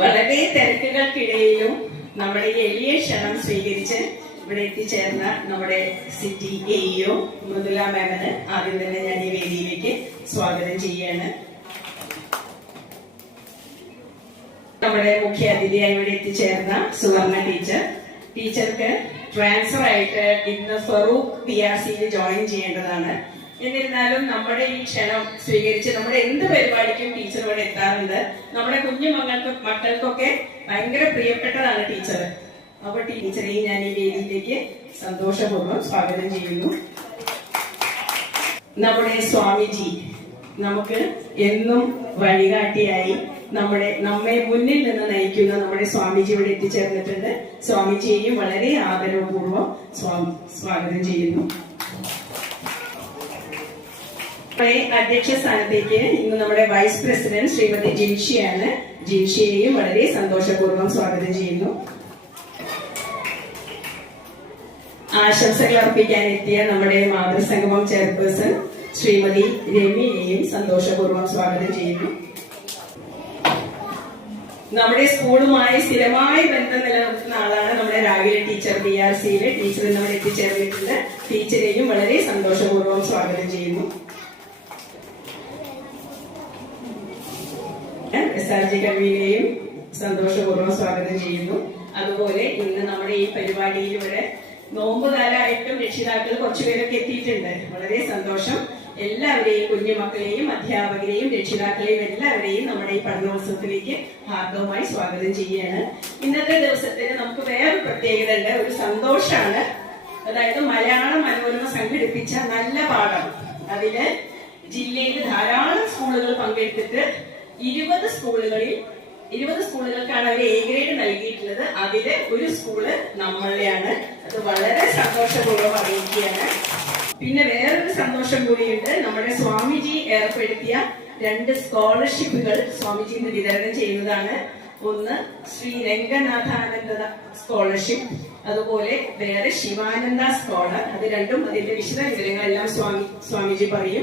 വളരെ തിരക്കുകൾക്കിടയിലും നമ്മുടെ ഈ എളിയ ക്ഷണം സ്വീകരിച്ച് ഇവിടെ എത്തിച്ചേർന്ന നമ്മുടെ സിറ്റി എഇഒ മൃദുല മാമിന് ആദ്യം തന്നെ ഞാൻ ഈ വേദിയിലേക്ക് സ്വാഗതം ചെയ്യാണ്. നമ്മുടെ മുഖ്യ അതിഥിയായി ഇവിടെ എത്തിച്ചേർന്ന സുവർണ ടീച്ചർക്ക് ട്രാൻസ്ഫർ ആയിട്ട് ഇന്ന് ഫറൂഖ് പിആർസിയിൽ ജോയിൻ ചെയ്യേണ്ടതാണ്. എന്നിരുന്നാലും നമ്മുടെ ഈ ക്ഷണം സ്വീകരിച്ച് നമ്മുടെ എന്ത് പരിപാടിക്കും ടീച്ചർ ഇവിടെ എത്താറുണ്ട്. നമ്മുടെ കുഞ്ഞു മക്കൾക്കൊക്കെ ഭയങ്കര പ്രിയപ്പെട്ടതാണ് ടീച്ചർ. അപ്പൊ ടീച്ചറെയും ഞാൻ ഈ വേദിയിലേക്ക് സന്തോഷപൂർവ്വം സ്വാഗതം ചെയ്യുന്നു. നമ്മുടെ സ്വാമിജി നമുക്ക് എന്നും വഴികാട്ടിയായി നമ്മെ മുന്നിൽ നിന്ന് നയിക്കുന്ന നമ്മുടെ സ്വാമിജി ഇവിടെ എത്തിച്ചേർന്നിട്ടുണ്ട്. സ്വാമിജിയെയും വളരെ ആദരവപൂർവ്വം സ്വാഗതം ചെയ്യുന്നു. അധ്യക്ഷ സ്ഥാനത്തേക്ക് ഇന്ന് നമ്മുടെ വൈസ് പ്രസിഡന്റ് ശ്രീമതി ജിൻഷിയാണ്. ജിൻഷിയെയും വളരെ സന്തോഷപൂർവ്വം സ്വാഗതം ചെയ്യുന്നു. ആശംസകൾ അർപ്പിക്കാൻ എത്തിയ നമ്മുടെ മാതൃസംഗമം ചെയർപേഴ്സൺ ശ്രീമതി രമ്യയെയും സന്തോഷപൂർവ്വം സ്വാഗതം ചെയ്യുന്നു. നമ്മുടെ സ്കൂളുമായി സ്ഥിരമായി ബന്ധം നിലനിർത്തുന്ന ആളാണ് നമ്മുടെ രാഗിലെ ടീച്ചർ. പിആർസിയിലെ ടീച്ചർ നമ്മൾ എത്തിച്ചേർന്നിട്ടുണ്ട്. ടീച്ചറെയും വളരെ സന്തോഷപൂർവ്വം സ്വാഗതം ചെയ്യുന്നു. SRG കവിനെയും സന്തോഷപൂർവ്വം സ്വാഗതം ചെയ്യുന്നു. അതുപോലെ ഇന്ന് നമ്മുടെ ഈ പരിപാടിയിലൂടെ നോമ്പുകാലായിട്ടും രക്ഷിതാക്കൾ കുറച്ചുപേരൊക്കെ എത്തിയിട്ടുണ്ട്. വളരെ സന്തോഷം. എല്ലാവരെയും, കുഞ്ഞുമക്കളെയും അധ്യാപകരെയും രക്ഷിതാക്കളെയും എല്ലാവരെയും നമ്മുടെ ഈ പഠനോത്സവത്തിലേക്ക് ഹാർദവമായി സ്വാഗതം ചെയ്യുകയാണ്. ഇന്നത്തെ ദിവസത്തിന് നമുക്ക് വേറൊരു പ്രത്യേകത ഉണ്ട്, ഒരു സന്തോഷമാണ്. അതായത് മലയാള മനോരമ സംഘടിപ്പിച്ച നല്ല പാഠം, അതില് ജില്ലയിൽ ധാരാളം സ്കൂളുകൾ പങ്കെടുത്തിട്ട് 20 സ്കൂളുകൾക്കാണ് അവർ എ ഗ്രേഡ് നൽകിയിട്ടുള്ളത്. അതില് ഒരു സ്കൂള് നമ്മളുടെയാണ്. അത് വളരെ സന്തോഷപൂർവ്വം അറിയിക്കുകയാണ്. പിന്നെ വേറൊരു സന്തോഷം കൂടിയുണ്ട്. നമ്മുടെ സ്വാമിജി ഏർപ്പെടുത്തിയ 2 സ്കോളർഷിപ്പുകൾ സ്വാമിജി ഇന്ന് വിതരണം ചെയ്യുന്നതാണ്. ഒന്ന് ശ്രീ രംഗനാഥാനന്ദ സ്കോളർഷിപ്പ്, അതുപോലെ വേറെ ശിവാനന്ദ സ്കോളർ. അത് രണ്ടും അതിന്റെ വിശദ വിവരങ്ങളെല്ലാം സ്വാമിജി പറയും.